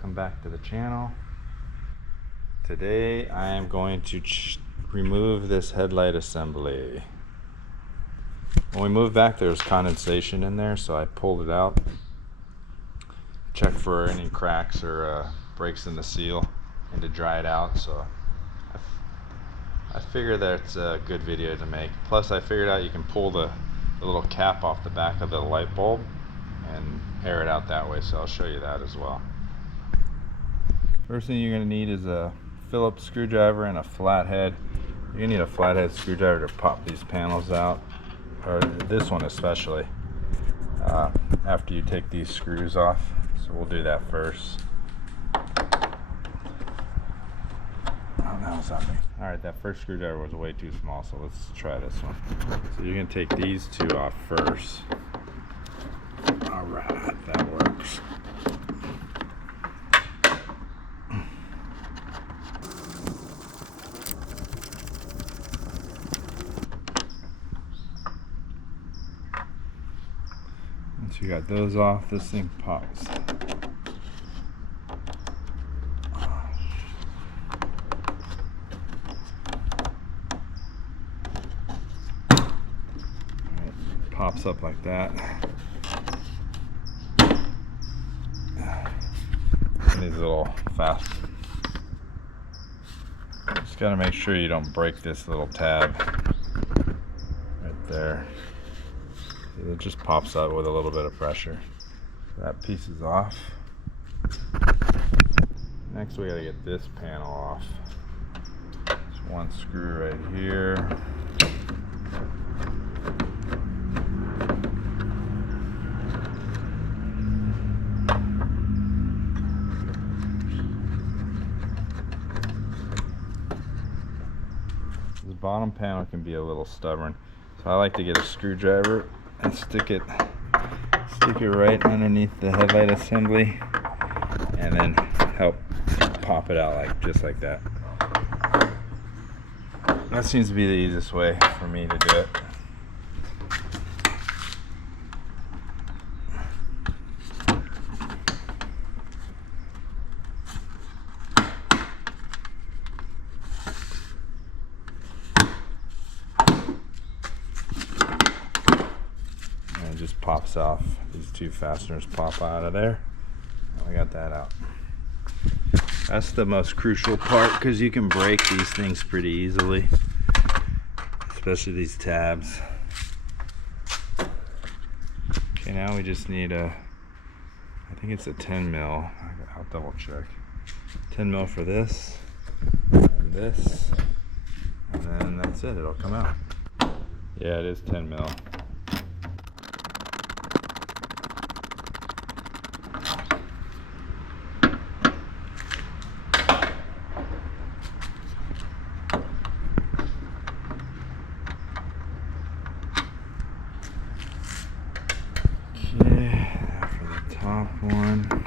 welcome back to the channel. Today I am going to remove this headlight assembly. When we moved back there was condensation in there, so I pulled it out, check for any cracks or breaks in the seal, and to dry it out. So I figured that's a good video to make. Plus I figured out you can pull the little cap off the back of the light bulb and air it out that way, so I'll show you that as well. First thing you're going to need is a Phillips screwdriver and a flathead. You're going to need a flathead screwdriver to pop these panels out, or this one especially, after you take these screws off. So we'll do that first. Oh, that was on me. Alright, that first screwdriver was way too small, so let's try this one. So you're going to take these two off first. Alright, that works. Once you got those off, this thing pops. Pops up like that. These little fast. Just gotta make sure you don't break this little tab right there. It just pops out with a little bit of pressure. That piece is off. Next we gotta get this panel off. There's one screw right here. The bottom panel can be a little stubborn, so I like to get a screwdriver and stick it right underneath the headlight assembly, and then help pop it out just like that. That seems to be the easiest way for me to do it. Just pops off. These two fasteners pop out of there. I got that out. That's the most crucial part, because you can break these things pretty easily, especially these tabs. Okay, now we just need I think it's a 10 mil. I'll double check. 10 mil for this and this, and then that's it. It'll come out. Yeah, it is 10 mil. Top one.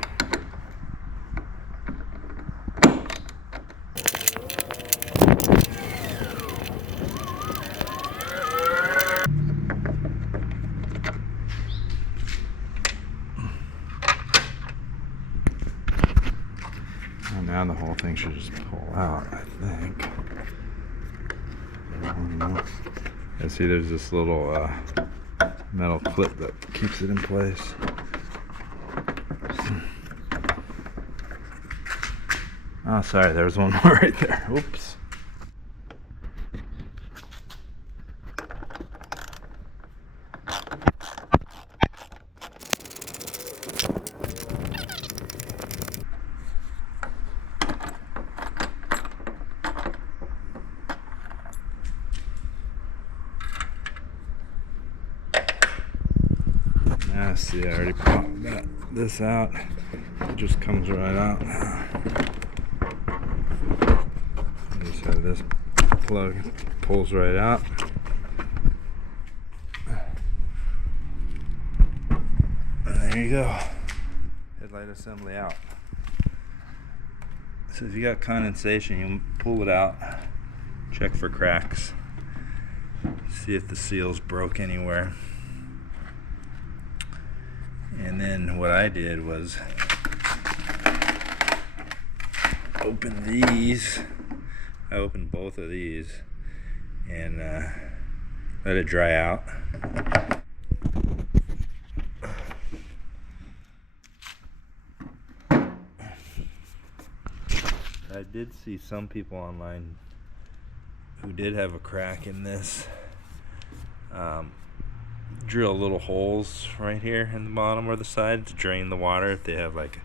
And now the whole thing should just pull out, I think. I don't know. And see, there's this little metal clip that keeps it in place. Oh, sorry, there's one more right there. Oops. Now, see, I already popped this out. It just comes right out. Just have this plug, pulls right out. And there you go. Headlight assembly out. So if you got condensation, you pull it out, check for cracks, see if the seal's broke anywhere. And then what I did was open these. I opened both of these and let it dry out. I did see some people online who did have a crack in this. Drill little holes right here in the bottom or the side to drain the water if they have like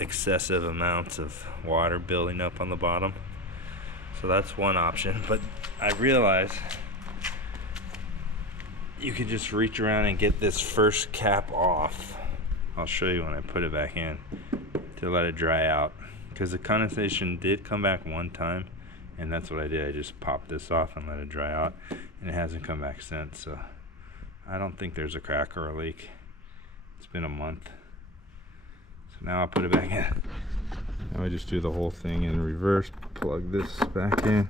excessive amounts of water building up on the bottom. So that's one option, but I realized you could just reach around and get this first cap off. I'll show you when I put it back in to let it dry out, because the condensation did come back one time, and that's what I did. I just popped this off and let it dry out, and it hasn't come back since. So I don't think there's a crack or a leak. It's been a month. So now I'll put it back in. Now I just do the whole thing in reverse. Plug this back in.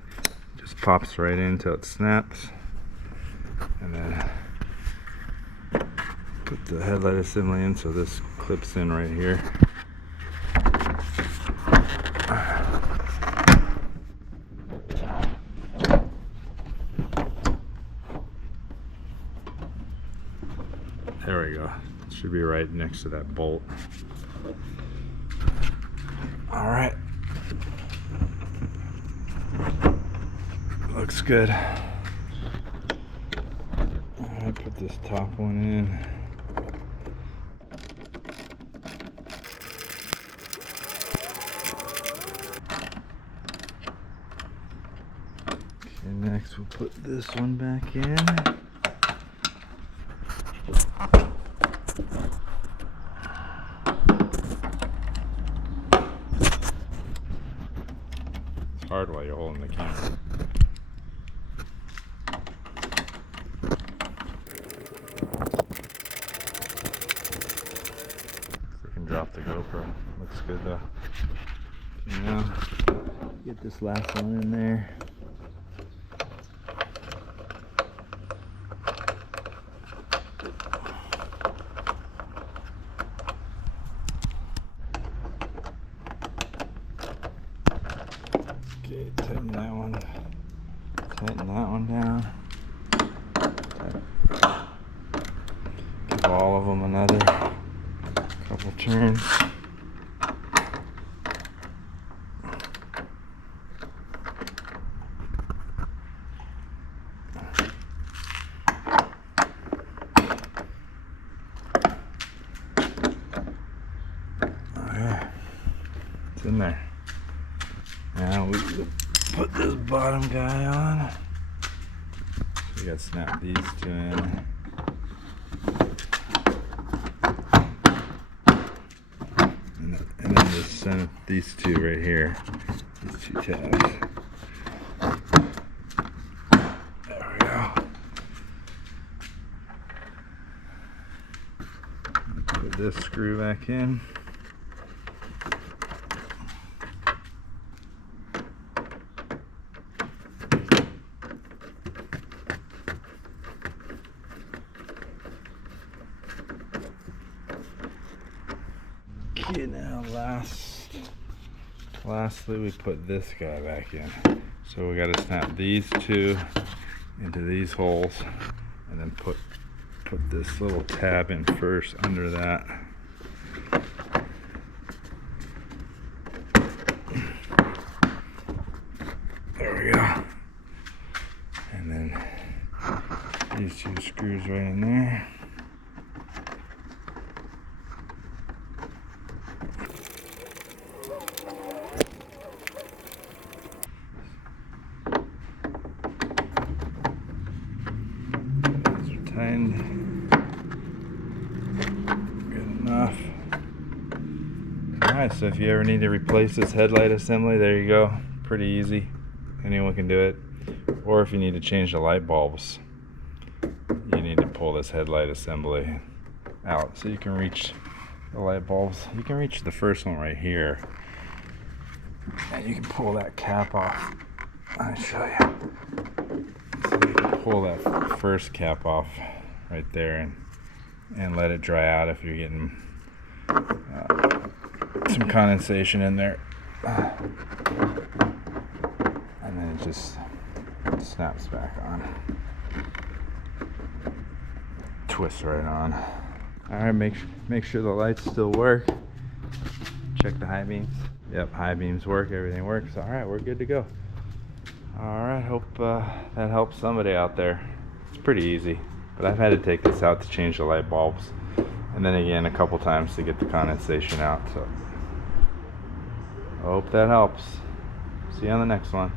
Just pops right in until it snaps. And then put the headlight assembly in so this clips in right here. There we go. It should be right next to that bolt. All right. Looks good. I put this top one in. Okay, next we'll put this one back in. It's hard while you're holding the camera. Drop the GoPro. Looks good though. Okay, now get this last one in there. Okay, tighten that one. Tighten that one down. Give all of them another couple turns. Okay, it's in there. Now we put this bottom guy on. So we got to snap these two in. And then just send these two right here, these two tabs. There we go. Put this screw back in. Okay, now lastly we put this guy back in. So we got to snap these two into these holes and then put this little tab in first under that. There we go. And then these two screws right in there. Good enough. Alright, so if you ever need to replace this headlight assembly, there you go. Pretty easy. Anyone can do it. Or if you need to change the light bulbs, you need to pull this headlight assembly out so you can reach the light bulbs. You can reach the first one right here, and you can pull that cap off. I'll show you. So you can pull that first cap off right there and let it dry out if you're getting some condensation in there. And then it just snaps back on. Twists right on. Alright, make sure the lights still work. Check the high beams. Yep, high beams work, everything works. Alright, we're good to go. Alright, hope that helps somebody out there. It's pretty easy, but I've had to take this out to change the light bulbs, and then again a couple times to get the condensation out. So I hope that helps. See you on the next one.